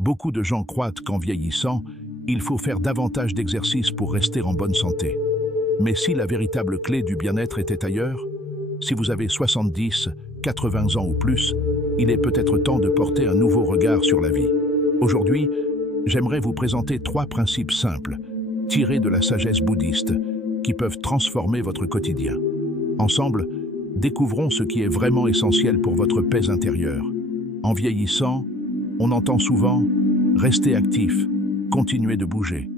Beaucoup de gens croient qu'en vieillissant, il faut faire davantage d'exercices pour rester en bonne santé. Mais si la véritable clé du bien-être était ailleurs, si vous avez 70, 80 ans ou plus, il est peut-être temps de porter un nouveau regard sur la vie. Aujourd'hui, j'aimerais vous présenter 3 principes simples, tirés de la sagesse bouddhiste, qui peuvent transformer votre quotidien. Ensemble, découvrons ce qui est vraiment essentiel pour votre paix intérieure. En vieillissant, on entend souvent « rester actif, continuer de bouger ».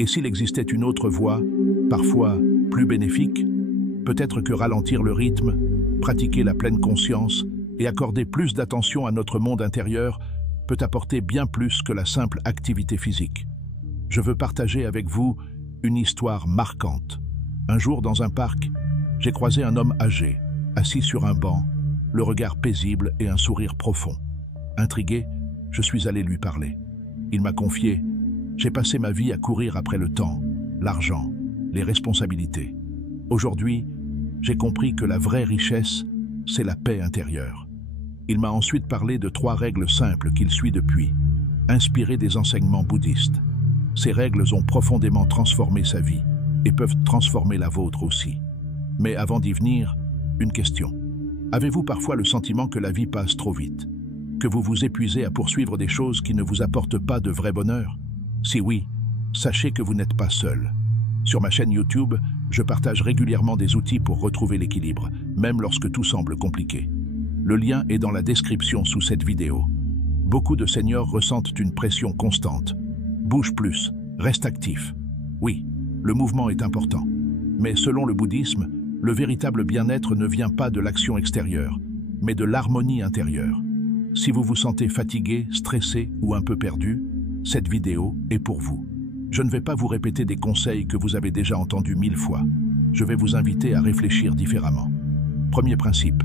Et s'il existait une autre voie, parfois plus bénéfique, peut-être que ralentir le rythme, pratiquer la pleine conscience et accorder plus d'attention à notre monde intérieur peut apporter bien plus que la simple activité physique. Je veux partager avec vous une histoire marquante. Un jour, dans un parc, j'ai croisé un homme âgé, assis sur un banc, le regard paisible et un sourire profond. Intrigué, je suis allé lui parler. Il m'a confié « J'ai passé ma vie à courir après le temps, l'argent, les responsabilités. Aujourd'hui, j'ai compris que la vraie richesse, c'est la paix intérieure. » Il m'a ensuite parlé de 3 règles simples qu'il suit depuis, inspirées des enseignements bouddhistes. Ces règles ont profondément transformé sa vie et peuvent transformer la vôtre aussi. Mais avant d'y venir, une question. Avez-vous parfois le sentiment que la vie passe trop vite? Que vous vous épuisez à poursuivre des choses qui ne vous apportent pas de vrai bonheur? Si oui, sachez que vous n'êtes pas seul. Sur ma chaîne YouTube, je partage régulièrement des outils pour retrouver l'équilibre, même lorsque tout semble compliqué. Le lien est dans la description sous cette vidéo. Beaucoup de seniors ressentent une pression constante. Bouge plus, reste actif. Oui, le mouvement est important. Mais selon le bouddhisme, le véritable bien-être ne vient pas de l'action extérieure, mais de l'harmonie intérieure. Si vous vous sentez fatigué, stressé ou un peu perdu, cette vidéo est pour vous. Je ne vais pas vous répéter des conseils que vous avez déjà entendus 1000 fois. Je vais vous inviter à réfléchir différemment. Premier principe,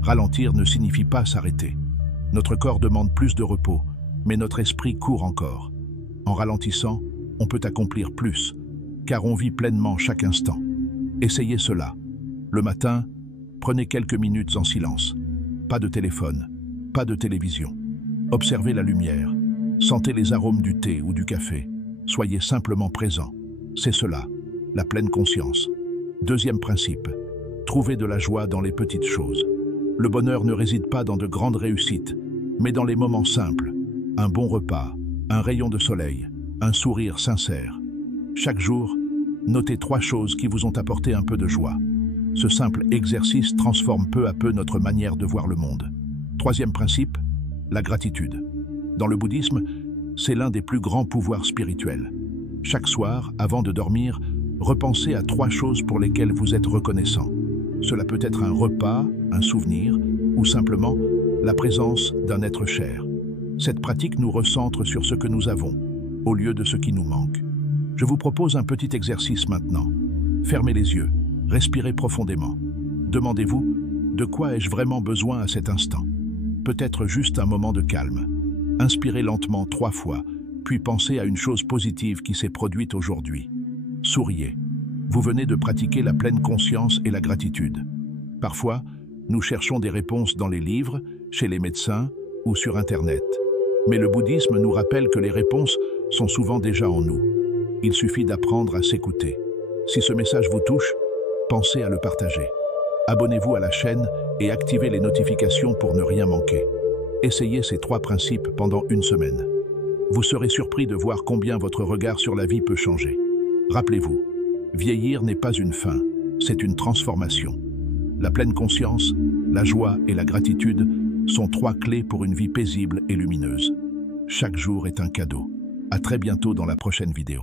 ralentir ne signifie pas s'arrêter. Notre corps demande plus de repos, mais notre esprit court encore. En ralentissant, on peut accomplir plus, car on vit pleinement chaque instant. Essayez cela. Le matin, prenez quelques minutes en silence. Pas de téléphone, pas de télévision. Observez la lumière, sentez les arômes du thé ou du café. Soyez simplement présent. C'est cela, la pleine conscience. Deuxième principe, trouvez de la joie dans les petites choses. Le bonheur ne réside pas dans de grandes réussites, mais dans les moments simples. Un bon repas, un rayon de soleil, un sourire sincère. Chaque jour, notez 3 choses qui vous ont apporté un peu de joie. Ce simple exercice transforme peu à peu notre manière de voir le monde. Troisième principe, la gratitude. Dans le bouddhisme, c'est l'un des plus grands pouvoirs spirituels. Chaque soir, avant de dormir, repensez à 3 choses pour lesquelles vous êtes reconnaissant. Cela peut être un repas, un souvenir, ou simplement la présence d'un être cher. Cette pratique nous recentre sur ce que nous avons, au lieu de ce qui nous manque. Je vous propose un petit exercice maintenant. Fermez les yeux, respirez profondément. Demandez-vous, de quoi ai-je vraiment besoin à cet instant? Peut-être juste un moment de calme. Inspirez lentement 3 fois, puis pensez à une chose positive qui s'est produite aujourd'hui. Souriez. Vous venez de pratiquer la pleine conscience et la gratitude. Parfois, nous cherchons des réponses dans les livres, chez les médecins ou sur Internet. Mais le bouddhisme nous rappelle que les réponses sont souvent déjà en nous. Il suffit d'apprendre à s'écouter. Si ce message vous touche, pensez à le partager. Abonnez-vous à la chaîne et activez les notifications pour ne rien manquer. Essayez ces 3 principes pendant une semaine. Vous serez surpris de voir combien votre regard sur la vie peut changer. Rappelez-vous, vieillir n'est pas une fin, c'est une transformation. La pleine conscience, la joie et la gratitude sont 3 clés pour une vie paisible et lumineuse. Chaque jour est un cadeau. À très bientôt dans la prochaine vidéo.